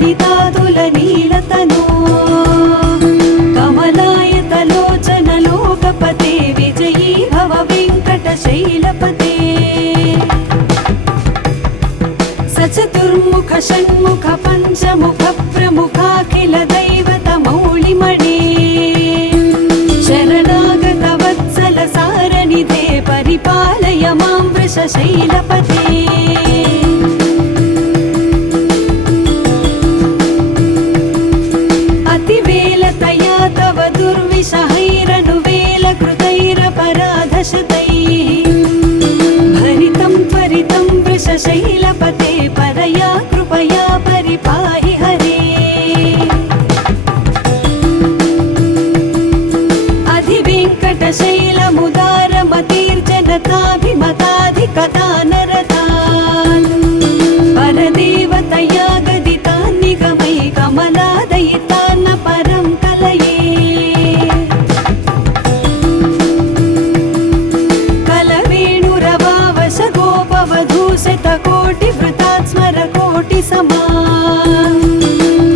यतारुणितातुल नीलतनो कमलायतलोचन लोकपते विजयी भव वेङ्कटशैलपते सचतुर्मुख षण्मुख पञ्चमुख प्रमुखाखिल दैवत मौलिमणे शरणागत वत्सल सारनिधे परिपालय मां वृषशैलपते अतिवेलतया तव दुर्विषहैरनुवेलकृतैरपराधशतैः भरितं त्वरितं वृषशैलपते परया कृपया परिपाहि हरे अधिवेङ्कटशैलमुदारमतिर्जनताभिमताधिकदानरतान् परदेवतया गदितान् निगमै कमलादयितान्न परं कलये कलवेणुरवावश गोपवधूषितकोटिवृतात् स्मरकोटिसमान्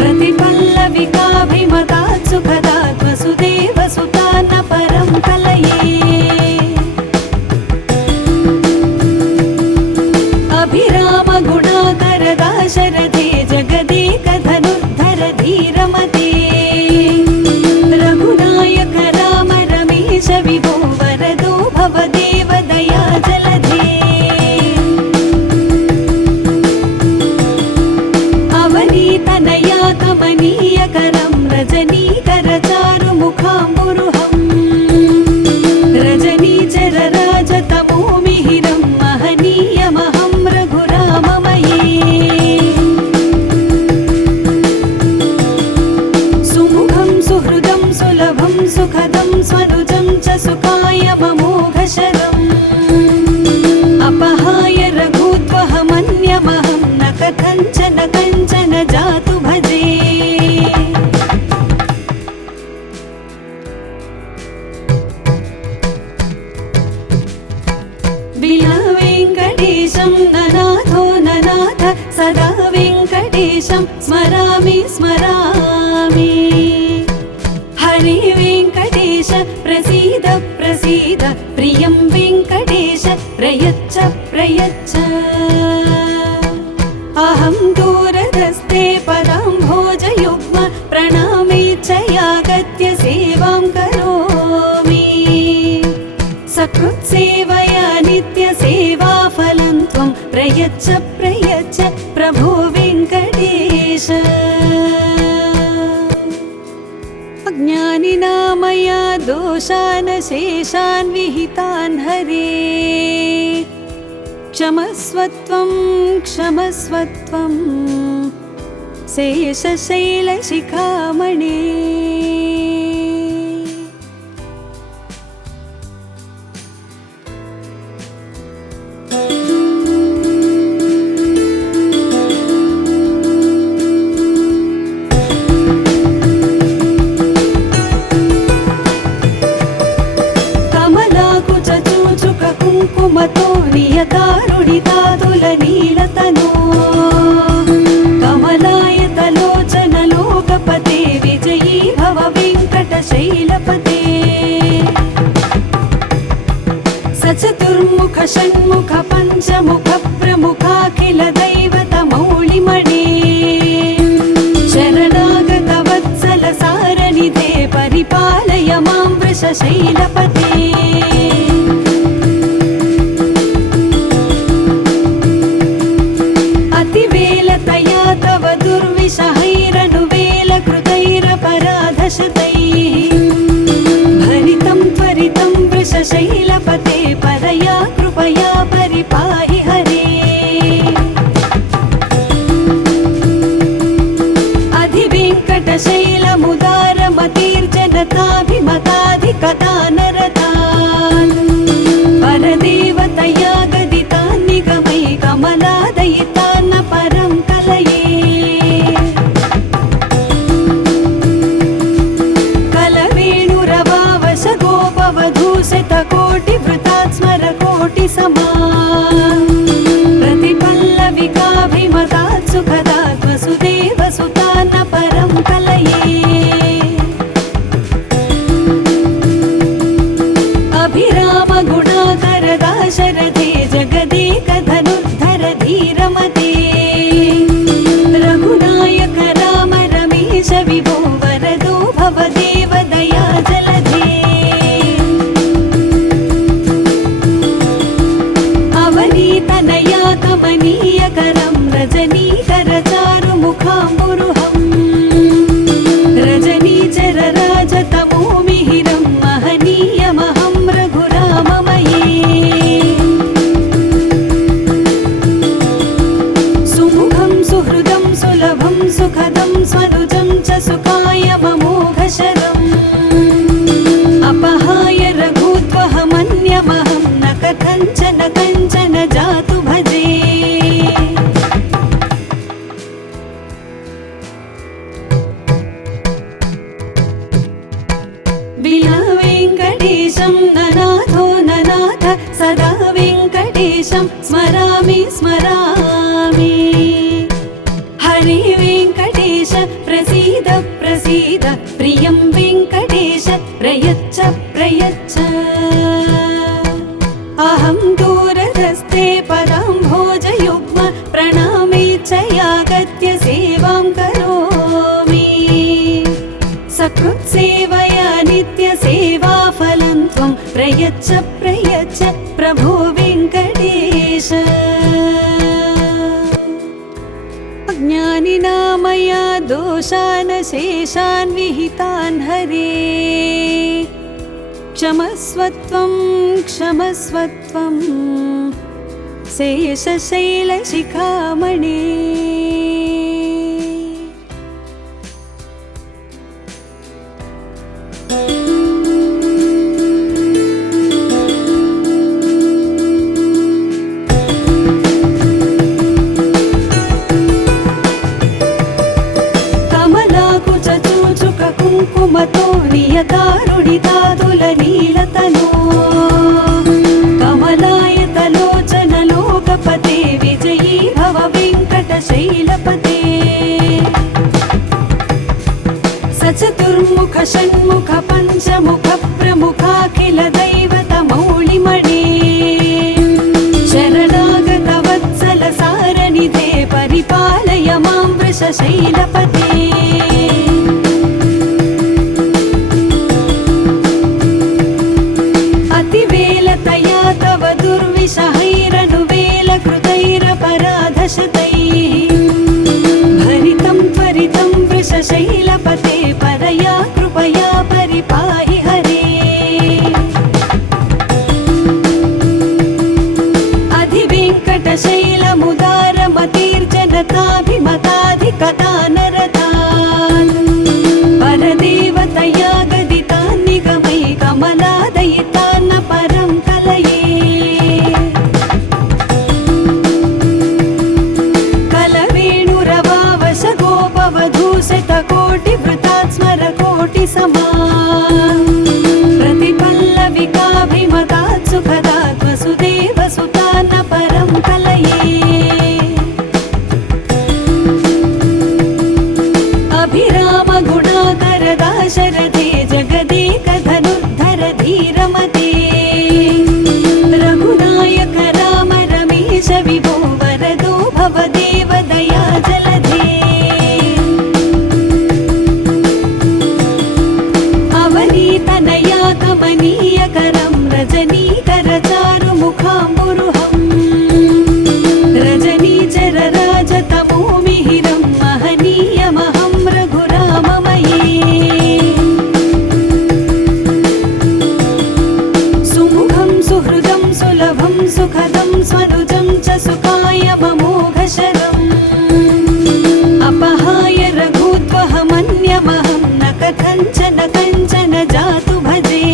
प्रतिपल्लविकाभिमतात् सुखदात् वसुदेवसुतान्न परं कलये अभिराम गुणाकर दाशरथे जगदेकधनुर्धर धीरमते रघुनायक राम रमेश विभो वरदो भवदेव दया जलधे अवनीतनया कमनीयकरं रजनीकर चारुमुखाम्बुरुहं रजनीचर राजतमो मिहिरं महनीयमहं रघुराममये सुमुखं सुहृदं सुलभं सुखदं स्वनुजं च सुखायममोघशरम् अपहाय रघुत्वहमन्यमहं न कथञ्चन कञ्चन जातु भजे विना वेङ्कटेशं ननाथो ननाथ सदा वेङ्कटेशं स्मरामि स्मरामि हरे वेङ्कटेश प्रसीद प्रसीद प्रियं वेङ्कटेश प्रयच्छ प्रयच्छ अहं दूरदस्ते पदाम्भोजयुग्म प्रणामेच्छयागत्य सेवां करोमि सकृत्सेवया नित्यसेवाफलं त्वं प्रयच्छ प्रयच्छ प्रभो वेङ्कटेश अज्ञानिना मया दोषान् शेषान् विहितान् हरे क्षमस्वत्वं क्षमस्वत्वं शेषशैलशिखामणे कुङ्कुमतो नियतारुणितातुल नीलतनो कमलायतलोचन लोकपते विजयी भव वेङ्कटशैलपते सचतुर्मुख षण्मुख पञ्चमुख प्रमुखाखिल दैवत मौलिमणे शरणागत वत्सल सारनिधे परिपालय मां वृषशैलपते अतिवेलतया तव दुर्विषहैरनुवेलकृतैरपराधशतैः भरितं त्वरितं वृषशैलपते परया कृपया परिपाहि हरे अधिवेङ्कटशैलमुदारमतिर्जनताभिमताधिकदानरतान् परदेवतया गदितान् निगमै कमलादयितान्न परं कलये कलवेणुरवावश गोपवधूषितकोटिवृतात् कथञ्चन कञ्चन जातु भजे। विना वेङ्कटेशं ननाथो ननाथ सदा वेङ्कटेशं स्मरामि स्मरामि। हरे वेङ्कटेश प्रसीद प्रसीद प्रियं वेङ्कटेश प्रयच्छ प्रयच्छ। अहं दूरधस्ते पदाम्भोजयुग्म प्रणामे च यागत्य सेवां करोमि। सकृत्सेवया नित्यसेवाफलं त्वं प्रयच्छ प्रयच्छ प्रभो वेङ्कटेश। अज्ञानिना मया दोषान् शेषान् विहितान् हरे क्षमस्वत्वं क्षमस्वत्वं शेषशैलशिखामणे। कुङ्कुमतो नियतारुणितादुलनीलतनो कमलायतलोचन लोकपते विजयी भव वेङ्कटशैलपते। सचतुर्मुख षण्मुख पञ्चमुख प्रमुखाखिल दैवतमौलिमणे शरणागत वत्सल सारनिधे परिपालय मां वृषशैलपते। अतिवेलतया तव दुर्विषहैरनुवेलकृतैरपराधशतैः भरितं त्वरितं वृषशैलपते परया कृपया परिपाहि हरे। अधिवेङ्कटशैलमुदारमतिर्जनताभिमताधिकदानरतान् परदेवतया गदितान् निगमै कमलादयितान् परं कलये। कलवेणुरवावश गोपवधूषितकोटिवृतात् स्मरकोटिसमान् प्रतिपल्लविकाभिमतात् सुखदात् वसुदेवसुतान् परं कलये। अभिरामगुणाकर दाशरथे जगदेकधनुर्धर धीरमते रघुनायक राम रमेश विभो वरदो भवदेव दया जलधे। अवनीतनया कमनीयकरं रजनीकर चारुमुखाम्बुरुहं रजनीचर राजतमो मिहिरं महनीयमहं रघुराममये। सुमुखं सुहृदं सुलभं सुखदं स्वनुजं च सुखाय ममोघशरम् अपहाय रघुत्वहमन्यमहं न कथञ्चन कञ्चन जातु भजे।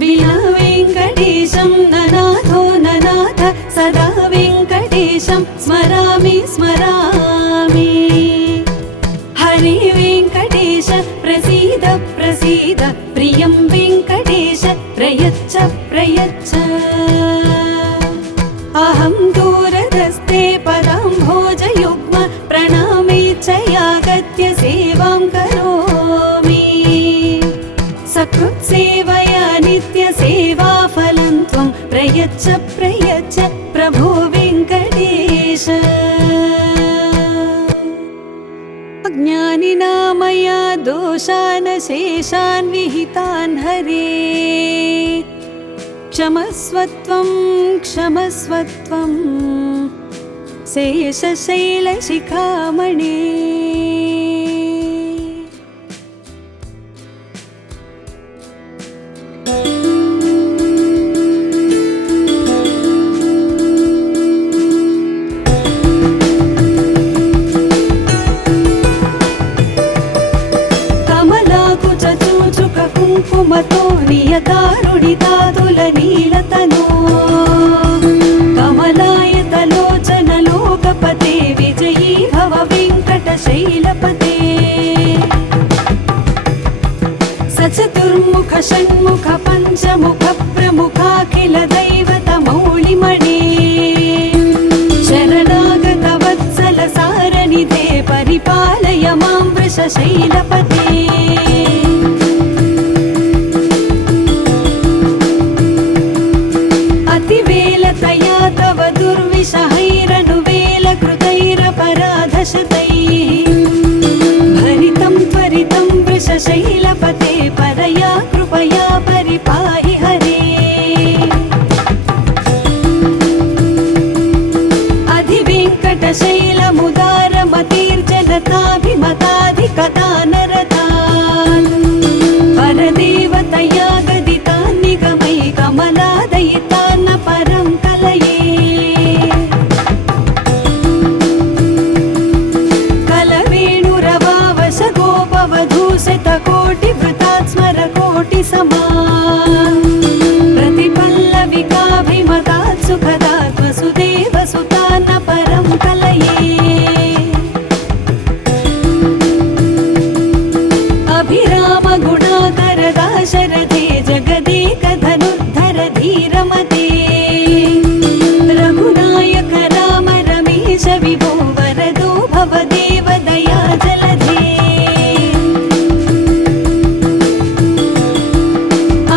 विना वेङ्कटेशं ननाथो ननाथ सदा वेङ्कटेशं स्मरामि स्मरामि। हरे वेङ्कटेश प्रसीद प्रसीद प्रियं वेङ्कटेश प्रयच्छ प्रयच्छ। अहं दूरधस्ते पदाम्भोजयुग्म प्रणामे च यागत्य सेवां करोमि। सकृत्सेवया नित्यसेवाफलं त्वं प्रयच्छ प्रयच्छ प्रभो वेङ्कटेश। अज्ञानिना मया दोषान् शेषान् विहितान् हरे क्षमस्वत्वं क्षमस्वत्वं शेषशैलशिखामणे। वृषशैलपते सचतुर्मुख षण्मुख पञ्चमुख प्रमुखाखिल दैवतमौलिमणे शरणागत वत्सल सारनिधे परिपालय मां वृषशैलपते अतिवेलतया तव दुर्विषहैरनुवेलकृतैरपराधशतैः भरितं त्वरितं वृषशैलपते परया कृपया परिपाहि हरे अधिवेङ्कटशैलमुदारमतिर्जनताभिमताधिकदानरतान् परदेवतया गदितान् निगमै कमलादयितान्न परं कलये कलवेणुरवावश गोपवधूषितकोटिवृतात् स्मरकोटिसमान् प्रतिपल्लविकाभिमतात् सुखदात् वसुदेवसुतान्न परं कलये अभिरामगुणाकरदाशरथे जगदेकधनुर्धर धीरमते रघुनायक राम रमेश विभो वरदो भवदेव दया जलधे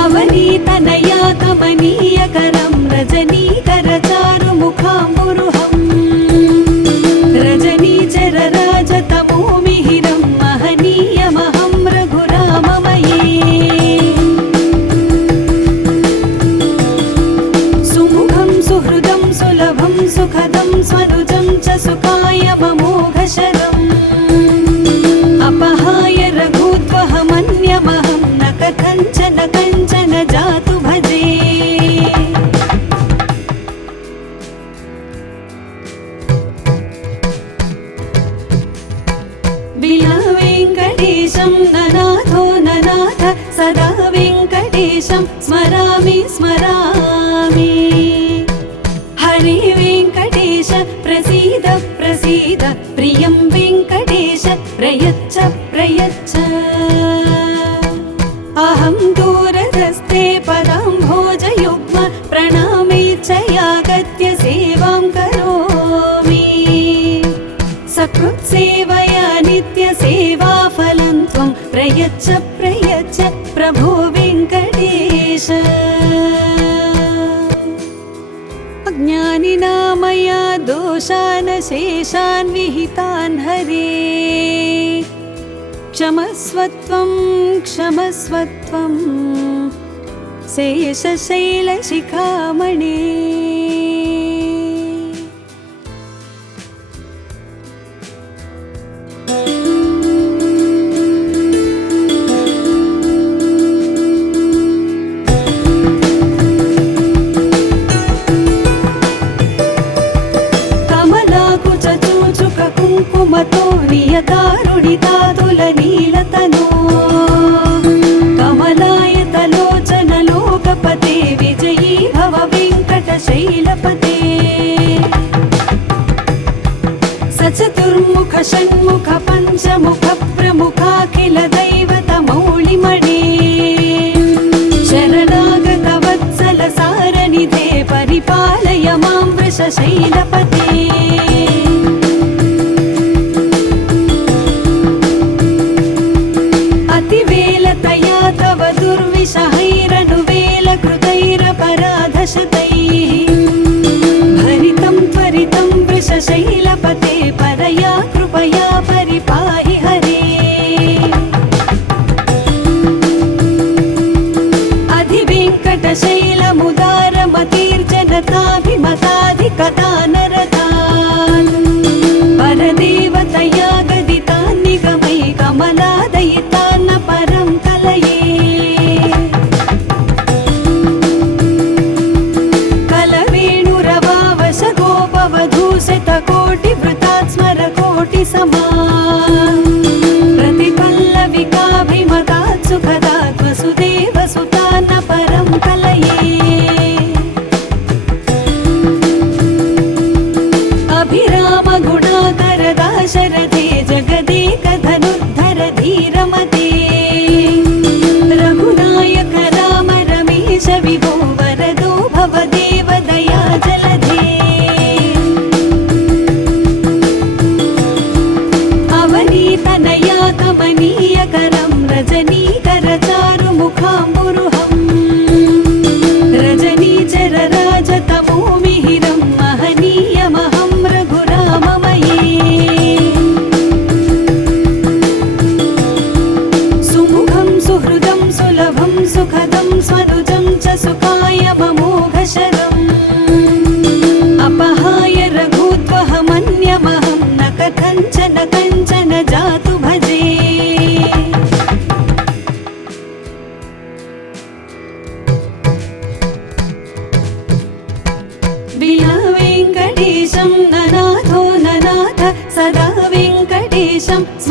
अवनीतनया कमनीयकरं रजनीकरचारुमुखाम्बुरुहम् रजनीचरराजतमोमिहिरं महनीयमहं रघुराममये सुमुखं सुहृदं सुलभं सुखदं स्वनुजं च सुखायममोघशरम् अपहाय रघुत्वहमन्यमहं न कथञ्चन कञ्चन जातु भजे विना वेङ्कटेशं ननाथो ननाथ सदा वेङ्कटेशं स्मरामि स्मरामि हरे वेङ्कटेश प्रसीद प्रसीद प्रियं वेङ्कटेश प्रयच्छ प्रयच्छ अहं दूरधस्ते पदाम्भोजयुग्म प्रणामे च यागत्य सेवां करोमि सकृत्सेवया नित्यसेवाफलं त्वं प्रयच्छ प्रयच्छ प्रभो वेङ्कटेश अज्ञानिना मया दोषान् शेषान् विहितान् हरे क्षमस्व त्वं शेषशैलशिखामणे कुङ्कुमतो नियतारुणितातुलनीलतनो कमलायतलोचन लोकपते विजयी भव वेङ्कटशैलपते सचतुर्मुख षण्मुख पञ्चमुख प्रमुखाखिल दैवतमौलिमणे शरणागत वत्सल सारनिधे परिपालय मां वृषशैलपते अतिवेलतया तव दुर्विषहैरनुवेलकृतैरपराधशतैः भरितं त्वरितं वृषशैलपते परया कृपया परिपाहि हरे अधिवेङ्कटशैलमुदारमतिर्जनताभिमताधिकदानरतान् परदेवतया गदितान् निगमै कमलादयितान्न परं कलये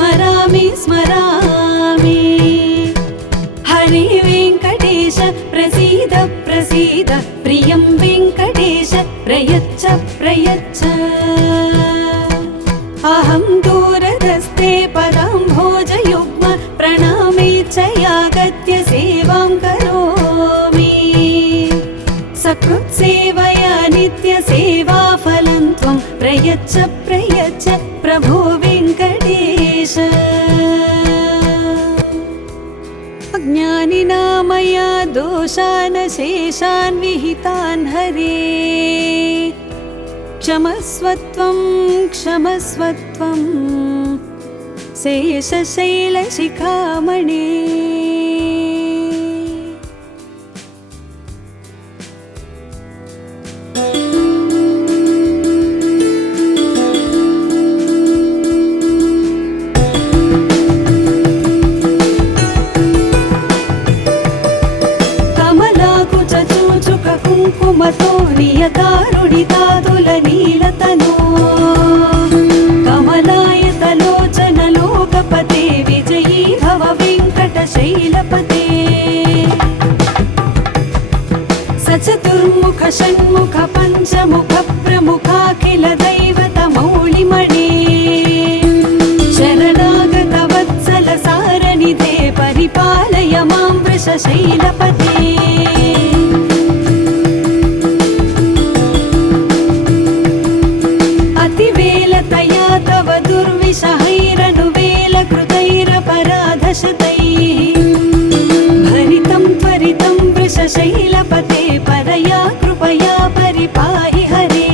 स्मरामि स्मरामि हरे वेङ्कटेश प्रसीद प्रसीद प्रियं वेङ्कटेश प्रयच्छ प्रयच्छ अहं दूरदस्ते पदाम्भोजयुग्म प्रणामे च यागत्य सेवां करोमि सकृत्सेवया नित्यसेवाफलं त्वं प्रयच्छ प्रयच्छ प्रभो वेङ्कटेश अज्ञानिना मया दोषान् शेषान् विहितान् हरे क्षमस्व त्वं शेषशैलशिखामणे कुङ्कुमतो नियतारुणितातुलनीलतनो कमलायतलोचनलोकपते विजयी भव वेङ्कटशैलपते सचतुर्मुख षण्मुख पञ्चमुख प्रमुखाखिल दैवतमौलिमणे शरणागत वत्सल सारनिधे परिपालय मां वृषशैलपते भरितं त्वरितं वृषशैलपते परया कृपया परिपाहि हरे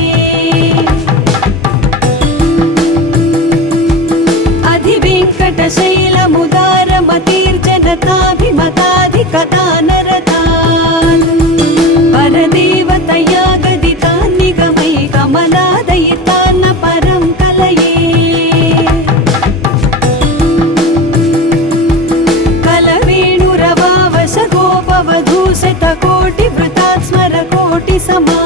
अधिवेङ्कटशैलमुदारमतिर्जनताभिमताधिकता नरतान् परदेवतया गदितान् निगमै कमलादयितान् परं कलये कोटिवृतात् स्मरकोटिसमा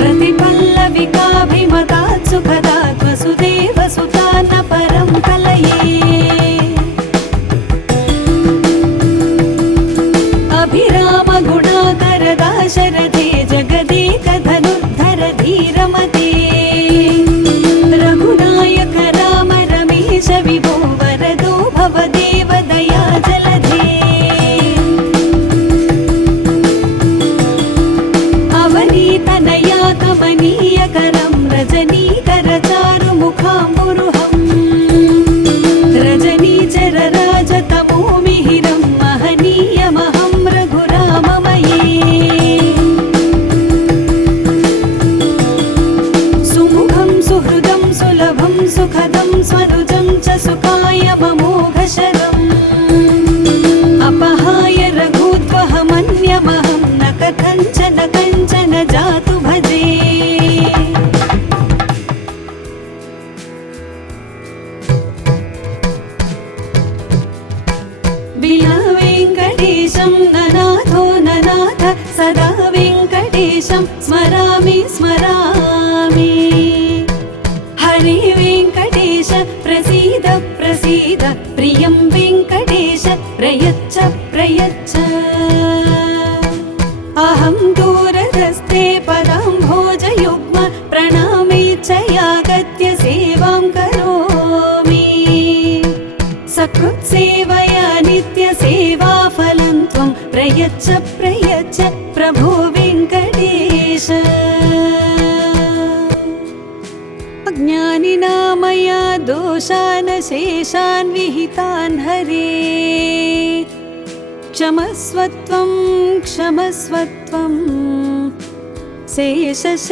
प्रतिपल्लविकाभिमतात् सुखदात् वसुदेवसुतान् परं कलये अभिरामगुणाकर दाशरथे जगदेकधनुर्धर धीरमते रघुनायक राम रमेश विभो वरदो भवदेव दया जलधे तनया कमनीयकरं रजनीकर चारुमुखाम्बुरुहं रजनीचर राजतमो मिहिरं महनीयमहं रघुराममये सुमुखं सुहृदं सुलभं सुखदं स्वनुजं च सुखायममोघशरम् अपहाय रघुत्वहमन्यमहं न कथञ्चन कञ्चन जातु भजे विना वेङ्कटेशं ननाथो ननाथ सदा वेङ्कटेशं स्मरामि स्मरामि हरे वेङ्कटेश प्रसीद प्रसीद प्रियं वेङ्कटेश प्रयच्छ प्रयच्छ अहं दूरदस्ते पदाम्भोजयुग्म प्रणामे च यागत्य सेवां करोमि सकृत्सेवया नित्यसेवाफलं त्वं प्रयच्छ प्रयच्छ प्रभो वेङ्कटेश अज्ञानिना मया दोषान् शेषान् विहितान् हरे क्षमस्व त्वं शेषशैलशिखामणे